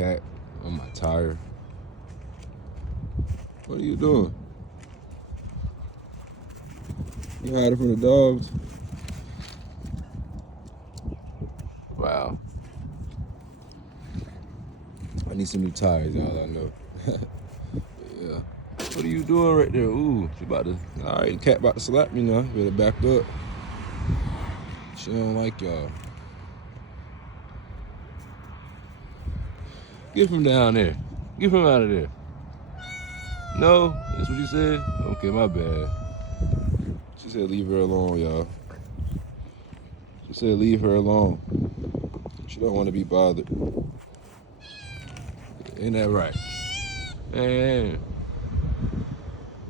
cat on my tire. What are you doing? You hiding from the dogs? Wow. I need some new tires, y'all, I know. Yeah. What are you doing right there? Ooh, she about to, all right, the cat about to slap me now. Better back up. She don't like y'all. Get from down there. Get from out of there. No? That's what you said? Okay, my bad. She said leave her alone, y'all. She said leave her alone. She don't want to be bothered. Ain't that right? Man.